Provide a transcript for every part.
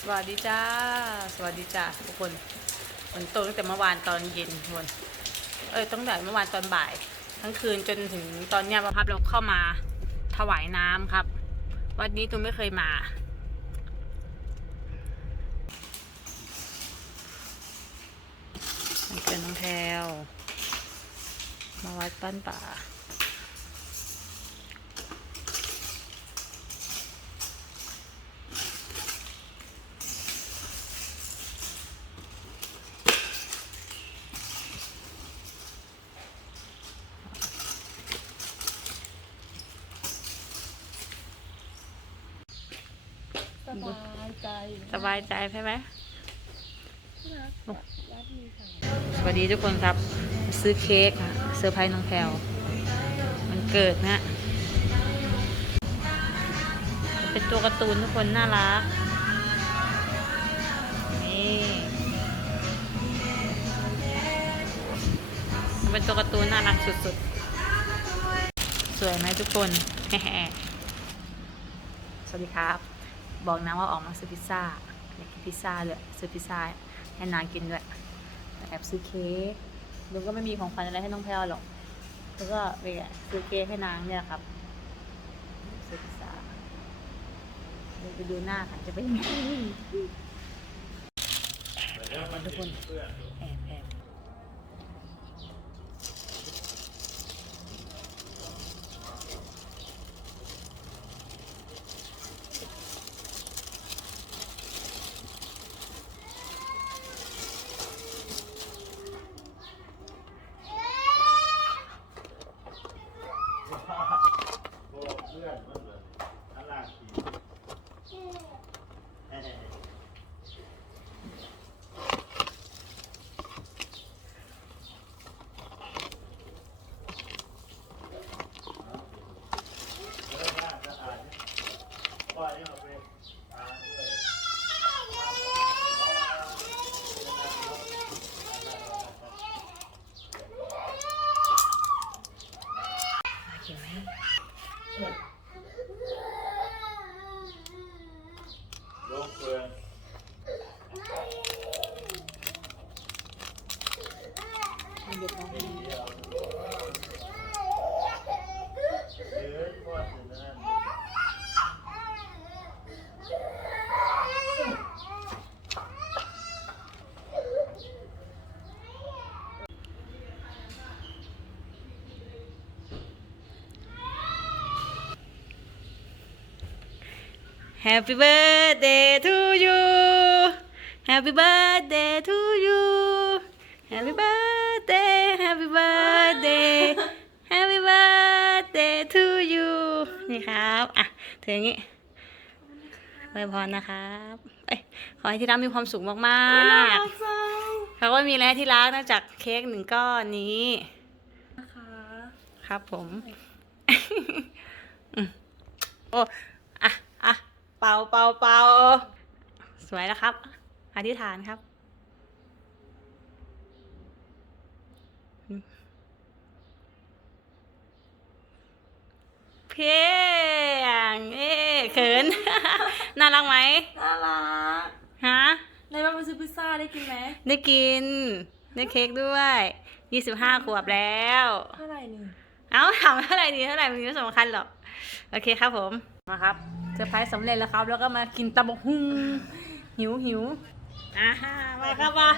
สวัสดีจ้า สวัสดีจ้าทุกคนฝนตกตั้งแต่เมื่อวานตอนเย็นทุกคนเอ้ยตั้งแต่เมื่อวานตอนบ่าย ทั้งคืนจนถึงตอนเนี้ยครับเราเข้ามาถวายน้ำครับ วัดนี้ตูไม่เคยมาเป็นน้องแพลวมาวัดบ้านป่า สบายใจ สบายใจใช่ไหมรักรักมีค่ะสวัสดีทุกคนครับ ซื้อเค้กค่ะเซอร์ไพรส์น้องแพลวมันเกิดนะ เป็นตัวการ์ตูนทุกคนน่ารัก นี่มันเป็นตัวการ์ตูนน่ารักสุดๆ สวยไหมทุกคน สวัสดีครับ บอกนะว่าออกมาซื้อพิซซ่าอยากกินพิซซ่าเลยซื้อพิซซ่าให้นางกินด้วยแอบซื้อเค้กลุงก็ไม่มีของขวัญอะไรให้น้องแพลวหรอกแล้วก็ไปซื้อเค้กให้นางเนี่ยครับซื้อพิซซ่าเดี๋ยวไปดูหน้าค่ะจะเป็นยังไงทุกคนแอบแอบมากินไหม ลงเปลือง มันเดือดร้อน เดียวเดือดพอดถึงนั่น แฮปปี้เบิร์ดเดย์ทูยูแฮปปี้เบิร์ดเดย์ทูยูแฮปปี้เบิร์ดเดย์แฮปปี้เบิร์ด เดย์แฮปปี้เบิร์ดเดย์ทูยูนี่ครับ อะถืออย่างงี้อวยพรนะครับ เอ้ย ขอให้ที่รักมีความสุขมากรัๆกจังเขาก็มีอะไรให้ที่รักนอกจากเค้กหนึ่งก้อนนี้ นะคะ ครับผมอืมโอ้อะอะ เป่าเป่าเป่าสวยแล้วครับ อธิษฐานครับอืมเพียงเอ๊ะเขิน น่ารักไหมน่ารักฮะในบ้านมาซื้อพิซซ่าได้กินไหมได้กิน ได้เค้กด้วยยี่สิบห้าขวบแล้วเท่าไหร่นี่เอ้าถามเท่าไหร่ดีเท่าไหร่มันไม่สำคัญหรอก โอเคครับผม มาครับเซอร์ไพรส์สำเร็จแล้วครับ แล้วก็มากินตะบกหุ่งหิวหิวอ่าฮะมาครับมา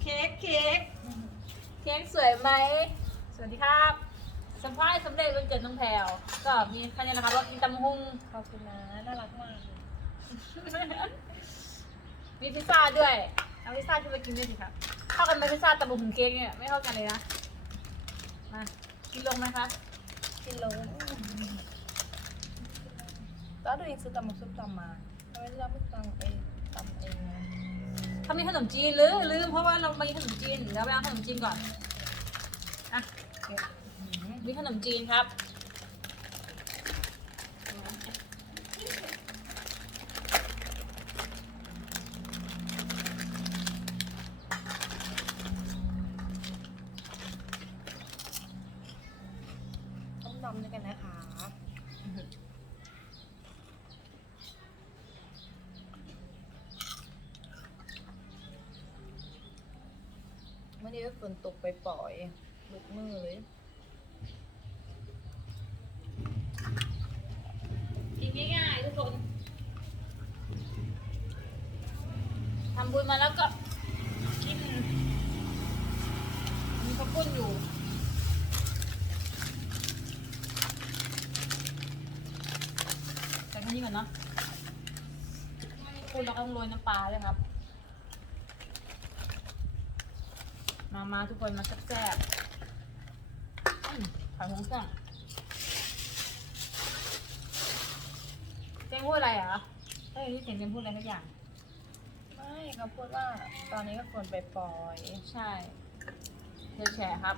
เค้กเค้กเค้กสวยไหมสวัสดีครับเซอร์ไพรส์สำเร็จวันเกิดน้องแพลวก็มีแค่นี้นะครับว่ากินตะบกหุ่งขอบคุณนะน่ารักมากเลยมีพิซซ่าด้วยเอาพิซซ่าที่มากินด้วยสิครับเข้ากันไหมพิซซ่าตะบกหุ่งเค้กเนี่ยไม่เข้ากันเลยนะมากินลงไหมคะกินโลแล้วตัวเองซื้อตำมุกซุปตำมาทำไมเราไม่ตำเองตำเองนะถ้ามีขนมจีนหรือลืมเพราะว่าเรามากินขนมจีนเดี๋ยวไปเอาขนมจีนก่อนอะเก็บมีขนมจีนครับ ต้มยำด้วยกันนะคะ วันนี้ก็ฝนตกไปปล่อยลุกมือเลยกินง่ายๆทุกคนทำบุญมาแล้วก็กินมีข้าวปุ้นอยู่ใส่แค่นี้ก่อนเนาะคุณเราก็ต้องโรยน้ำปลาเลยครับ มามาทุกคนมาแซ่บๆอืมผัดหงส์เครื่องเจงพูดอะไรเหรอเอ้ยนี่เสียงเจงพูดอะไรสักอย่าง ไม่เขาพูดว่าตอนนี้ก็ฝนไปปล่อย ใช่เดี๋ยวแชร์ครับ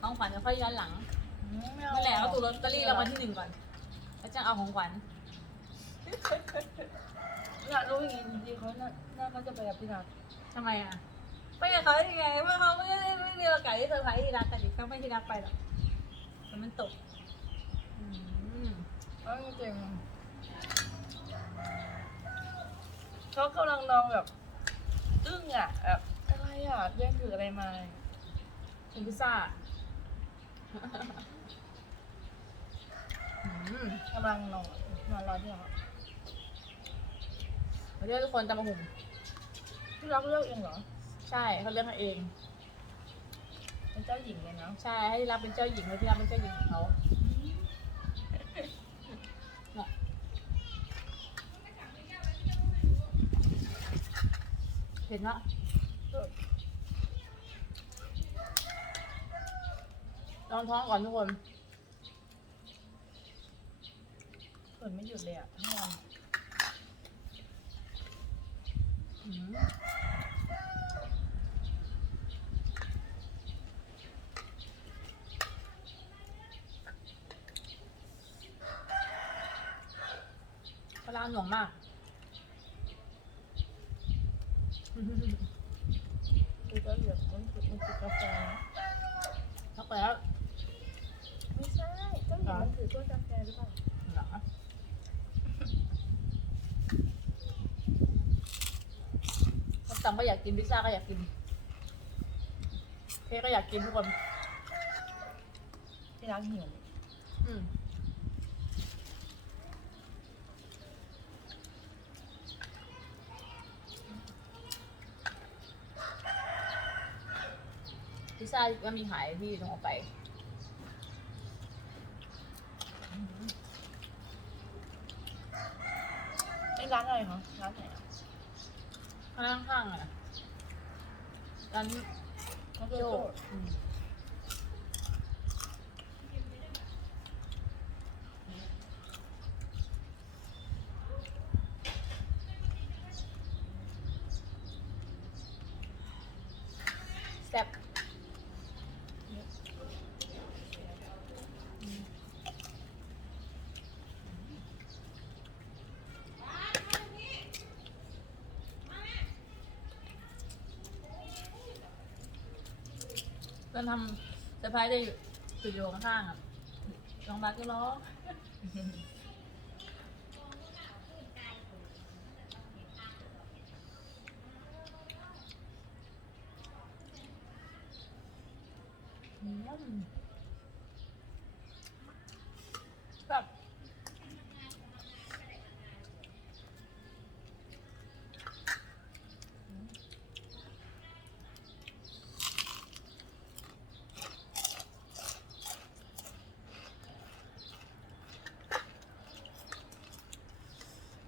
ของขวัญจะค่อยย้อนหลัง ๆอืมไม่เอาเมื่อไหร่เอาตัวลอตเตอรี่รางวัลที่หนึ่งก่อนแล้วจะเอาของขวัญอยากรู้อย่างนี้จริงๆเขาน่าน่าเขาจะไปกับพี่นัททำไมอะ ไปกับเขาได้ยังไงเพราะเขาไม่ได้ไม่มีโอกาสที่เซอร์ไพรส์ที่รักแต่ดิเขาไม่ที่รักไปหรอกแต่มันตกอืมเอาจริงๆเขากำลังนองแบบอึ้งอะแบบอะไรอะแย่งถืออะไรมาเป็นพิซซ่าอืม กำลังนอนนอนรอที่เราเรียกทุกคนตามมาหุ่มที่รักเลือกเองเหรอ ใช่เขาเลือกมาเอง เป็นเจ้าหญิงเลยเนาะ ใช่ให้ที่รักเป็นเจ้าหญิงแล้วที่รักเป็นเจ้าหญิงของเขาเนี่ยเห็นปะลองท้องก่อนทุกคน ฝ นไม่หยุดเลยอะทั้งวันอืมปลาหน่วงมากคือก็เหลือมันคือมันคือกาแฟนะแล้วไปแล้ว ไม่ใช่เจ้าหญิงมันถือถ้วยกาแฟหรือเปล่า เหรอ คนตังก็อยากกินพิซซ่าก็อยากกินเค้กก็อยากกินทุกคนที่รักหิวอืมพิซซ่าก็มีขายที่ตรงออกไปนี่ร้านอะไรคะร้านไหนอะ ข้างๆอะร้านโจ๊ก ตอนทำเซอร์ไพรส์ได้อยู่สตูดิโอข้างๆอะลองบาร์ก็ร้องอืมแบบ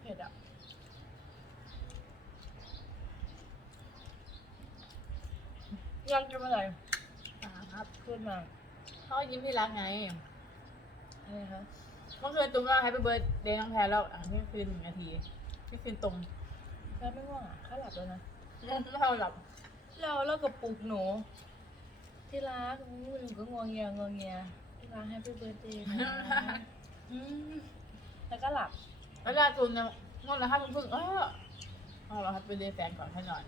เผ็ดอะ ยังกินอะไรอ่าครับพูดมาเขายิ้มที่รักไงอะไรคะเมื่อคืนตุ้มก็ให้ไปเบิร์ดเดย์น้องแพรแล้วอะเที่ยงคืนหนึ่งนาทีเที่ยงคืนตรงแม่ไม่ง่วงอะข้าหลับแล้วนะไม่เท่าหลับเราเลิกกับปลุกหนู ที่รักหนูก็งวงเงียงวงเงียที่รักแฮปปี้เบิร์ดเดย์นะอืมแล้วก็หลับแล้วลาตุนเนี่ยงอนละห้าทุ่มครึ่งเออเอาเราให้ไปเดย์แฟนก่อนให้หน่อย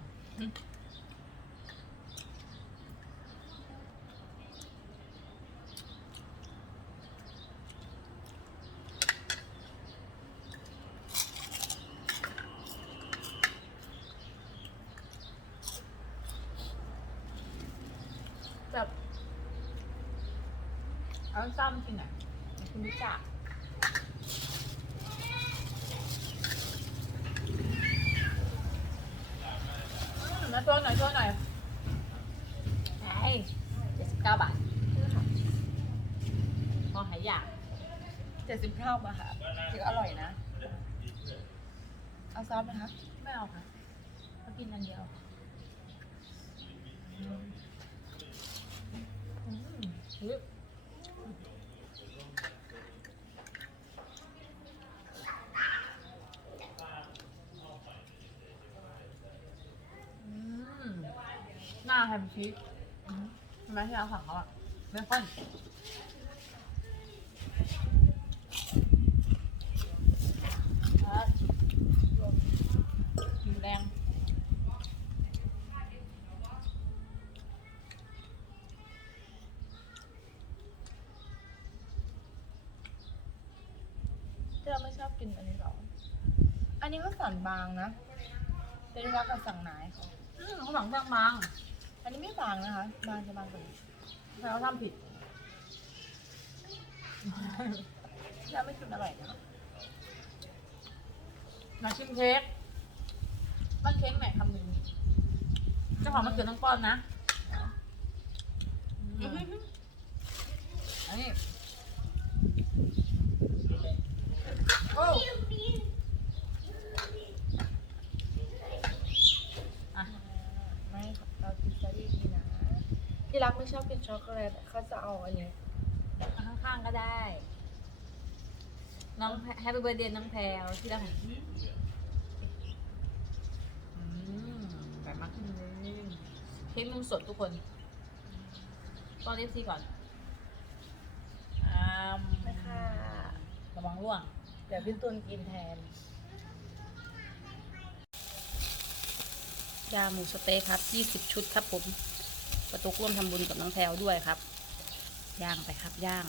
เอาซ้ำจริงอะคุณรู้จักอืมมาตัวหน่อยตัวหน่อยไอ้เจ็ดสิบเก้าบาทพอหายอยากเจ็ดสิบเก้าบาทถืออร่อยนะ เอาซอสไหมคะ ไม่เอาค่ะเขากินอันเดียวอืมอืมอุ๊ยอืมหน้า แฮมชีสใช่ไหมที่เราสั่งเขาอะเบคอนครับกินแรงที่เราไม่ชอบกินอันนี้หรอ อันนี้ก็สั่นบางนะ แต่ที่รักกับสั่งหนาเขาอืมเขาสั่งเครื่องบาง อันนี้ไม่บางนะคะ บางจะบางกว่านี้แต่เขาทำผิดที่เราไม่กินอร่อยนะมาชิมเค้กบ้านเค้กไหนคำหนึ่งเจ้าของมันเกิดน้องป้อนนะอืมอันนี้โอ้อะ ไม่เรากินซะดีๆนะ ที่รัก ไม่ชอบกินช็อกโกแลตเขาจะเอาอันนี้เอาข้างๆก็ได้ น้องแฮปปี้เบิร์ดเดย์น้องแพลวที่รักของพี่อืมแบบมากขึ้นเลยเค้กนมสดทุกคนตอนเอฟซีก่อนอ่าไม่ค่ะระวังร่วง เดี๋ยวพี่ตูนกินแทน ยาหมูสะเต๊ะครับ 20 ชุดครับผม ประตูร่วมทำบุญกับน้องแพลวด้วยครับ ย่างไปครับย่าง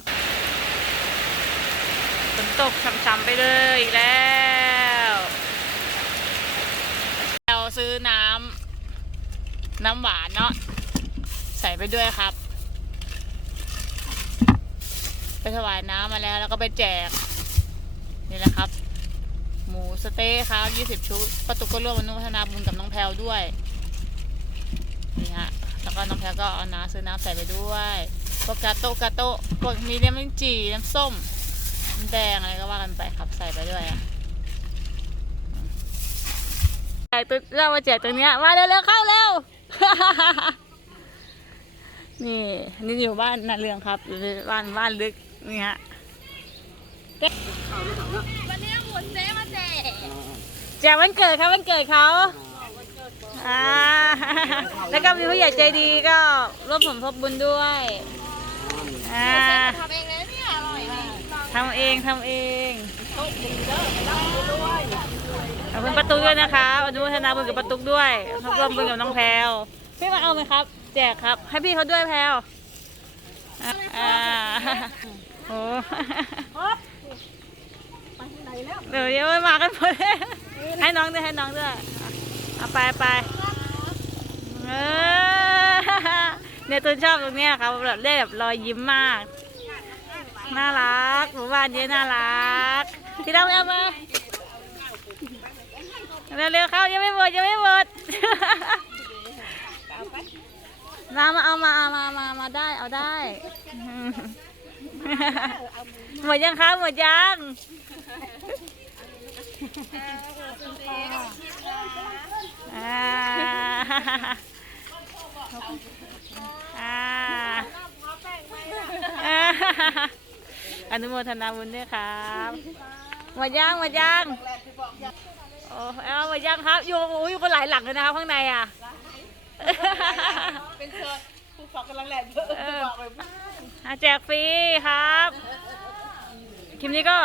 ฝนตกช้ำๆไปเลยอีกแล้วเราซื้อน้ำน้ำหวานเนาะใส่ไปด้วยครับ ไปถวายน้ำมาแล้ว แล้วก็ไปแจก นี่แหละครับ หมูสเต๊ะครับ 20 ชุดป้าตุกก็ร่วมอนุโมทนาบุญกับน้องแพลวด้วย นี่ฮะ แล้วก็น้องแพลวก็เอาน้ำซื้อน้ำใส่ไปด้วยพวกกาโตะกาโตะพวกมีน้ำมันจีน้ำส้มน้ำแดงอะไรก็ว่ากันไปครับใส่ไปด้วยอะแจกตัวเรามาแจกตัวเนี้ยมาเร็วๆเข้าเร็วนี่นี่อยู่บ้านนาเรืองครับอยู่ในบ้านบ้านลึกนี่ฮะแจกวันเกิดครับวันเกิดเขา อ่าแล้วก็มีผู้ใหญ่ใจดีก็ร่วมสมทบบุญด้วยอ่าทำเองนะเนี่ยอร่อยทำเองทำเองขอบคุณประตูด้วยนะคะอนุโมทนาบุญกับประตูด้วยร่วมบุญกับน้องแพลวพี่มาเอาไหมครับ แจกครับ ให้พี่เขาด้วยแพลวอ่าโอ้เดี๋ยวยังไม่มากันหมดเลยให้น้องด้วยให้น้องด้วย เอาไปไปเออเนี่ยตูนชอบตรงเนี้ยครับแบบเล่นแบบรอยยิ้มมาก น่ารักหมู่บ้านเยอะน่ารัก ที่เราเอามาเร็วๆเข้ายังไม่หมดยังไม่หมดมามาเอามาเอามามามาได้เอาได้หมดยังครับหมดยัง อ่าอ่าอ่าอนุโมทนาบุญด้วยครับหมดยังหมดยังโอ้เอาหมดยังครับ อยู่โอ้ยอยู่กันหลายหลังเลยนะครับข้างในอะเป็นเชิญผู้ฝากกำลังแหลกเยอะเอออะแจกฟรีครับคลิปนี้ก็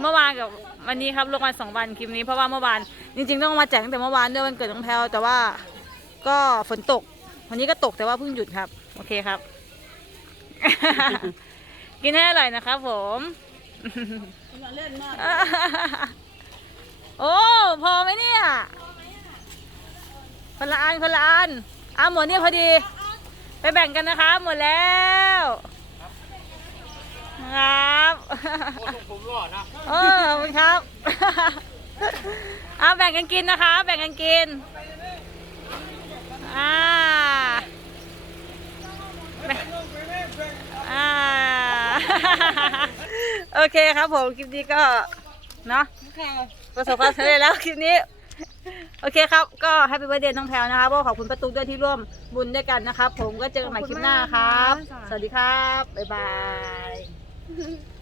เมื่อวานกับวันนี้ครับลงมาสองวันคลิปนี้เพราะว่าเมื่อวานจริงๆต้องมาแจกตั้งแต่เมื่อวานด้วยวันเกิดน้องแพลวแต่ว่าก็ฝนตก วันนี้ก็ตกแต่ว่าเพิ่งหยุดครับ โอเคครับ กินให้อร่อยนะครับผมเล่นมากโอ้พอไหมเนี่ยคนละอันคนละอันเอาหมดเนี่ยพอดี ไปแบ่งกันนะคะหมดแล้ว ครับโอ้ลุงผมรอดนะเออขอบคุณครับเอาแบ่งกันกินนะคะ แบ่งกันกินอ่าแบ่งอ่าโอเคครับผมคลิปนี้ก็เนาะประสบความสำเร็จแล้วคลิปนี้ โอเคครับ ก็ให้เป็นวันเดย์น้องแพลวนะครับก็ขอบคุณประตูด้วยที่ร่วมบุญด้วยกันนะครับผมก็เจอกันใหม่คลิปหน้าครับ สวัสดีครับ บ๊ายบาย Mm-hmm.